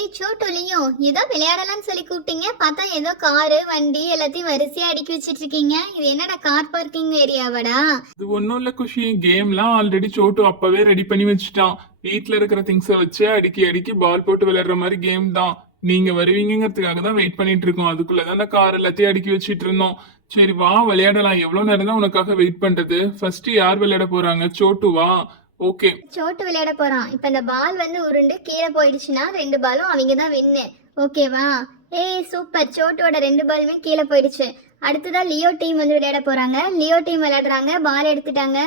டேய் சோட்டுலியும் ஏதோ விளையாடலாம்னு சொல்லி கூப்பிட்டீங்க, பார்த்தா ஏதோ காரு வண்டி எல்லாத்தையும் வரிசையா அடுக்கி வச்சிட்டு இருக்கீங்க. இது என்னடா கார் பார்க்கிங் ஏரியாவாடா? இது ஒன்றும் இல்லை குஷி, கேம்லாம் ஆல்ரெடி சோட்டு அப்பவே ரெடி பண்ணி வச்சுட்டான். வீட்டில் இருக்கிற திங்ஸை வச்சு அடுக்கி அடுக்கி பால் போட்டு விளையாடுற மாதிரி கேம் தான். நீங்க வருவீங்கிறதுக்காக தான் வெயிட் பண்ணிட்டு இருக்கோம். அதுக்குள்ளதான் அந்த கார் எல்லாத்தையும் அடுக்கி வச்சிட்டு இருந்தோம். சரி வா விளையாடலாம். எவ்வளவு நேரம் தான் உனக்காக வெயிட் பண்றது? ஃபர்ஸ்ட் யார் விளையாட போறாங்க? சோட்டு வா. ஓகே. சோட்டு விளையாட போறான். இப்ப இந்த பால் வந்து உருண்டு கீழே போயிடுச்சுன்னா 2 பாலும் அவங்க தான் வின்னு. ஓகேவா? ஏய் சூப்பர், சோட்டோட 2 பாலுமே கீழே போயிடுச்சு. அடுத்ததான் லியோ டீம் வந்து விளையாட போறாங்க. லியோ டீம் விளையாடுறாங்க, பால் எடுத்துட்டாங்க.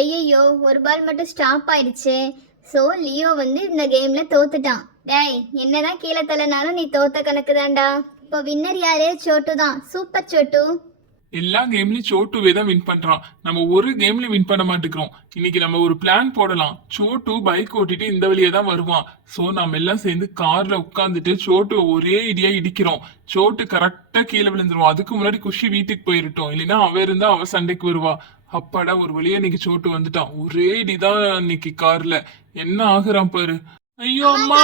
ஐயையோ, ஒரு பால் மட்டும் ஸ்டாப் ஆயிடுச்சு. ஸோ லியோ வந்து இந்த கேம்ல தோத்துட்டான். டேய், என்னதான் கீழே தள்ளனாலும் நீ தோத்த கணக்கு தான்டா. இப்போ வின்னர் யாரு? சோட்டு தான். சூப்பர் சோட்டு. எல்லா கேம்லயும் சோட்டுவே தான் வின் பண்றான். நம்ம ஒரு கேம்ல வின் பண்ண மாட்டேங்கிறோம். இன்னைக்கு நம்ம ஒரு பிளான் போடலாம். சோட்டு பைக் ஓட்டிட்டு இந்த வழியே தான் வருவான். சோ நம்ம எல்லாம் சேர்ந்து கார்ல உட்காந்துட்டு சோட்டு ஒரே இடியா இடிக்கிறோம். சோட்டு கரெக்டா கீழே விழுந்துருவான். அதுக்கு முன்னாடி குஷி வீட்டுக்கு போயிருட்டோம். இல்லைன்னா அவ இருந்தா அவ சண்டைக்கு வருவா. அப்பாடா, ஒரு வழியா இன்னைக்கு சோட்டு வந்துட்டான். ஒரே இடிதான் இன்னைக்கு கார்ல. என்ன ஆகுறான் பாரு. ஐயோ அம்மா.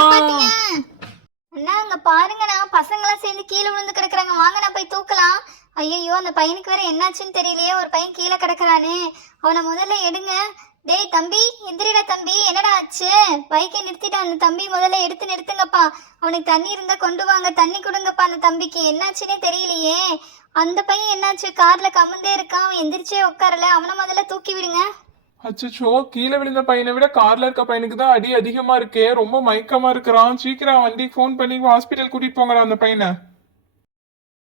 அண்ணா அங்க பாருங்கண்ணா, பசங்களாம் சேர்ந்து கீழே விழுந்து கிடக்குறாங்க. வாங்க நான் போய் தூக்கலாம். ஐயோ, அந்த பையனுக்கு வேற என்னாச்சுன்னு தெரியலையே. ஒரு பையன் கீழே கிடக்குறானே, அவனை முதல்ல எடுங்க. டேய் தம்பி, எந்திரிடா தம்பி, என்னடா ஆச்சு? பைக்கை நிறுத்திட்டான் அந்த தம்பி. முதல்ல எடுத்து நிறுத்துங்கப்பா. அவனுக்கு தண்ணி இருந்தா கொண்டு வாங்க, தண்ணி கொடுங்கப்பா. அந்த தம்பிக்கு என்னாச்சுன்னே தெரியலையே. அந்த பையன் என்னாச்சு? கார்ல கமுந்தே இருக்கான், அவன் எந்திரிச்சே உட்காரல. அவனை முதல்ல தூக்கி விடுங்க. அச்சோ, கீழே விழுந்த பையனை விட கார்ல இருக்க பையனுக்கு தான் அடி அதிகமா இருக்கே. ரொம்ப மயக்கமா இருக்கிறான். சீக்கிரம் வண்டி போன் பண்ணி ஹாஸ்பிட்டல் கூட்டிட்டு போங்கடா அந்த பையனை.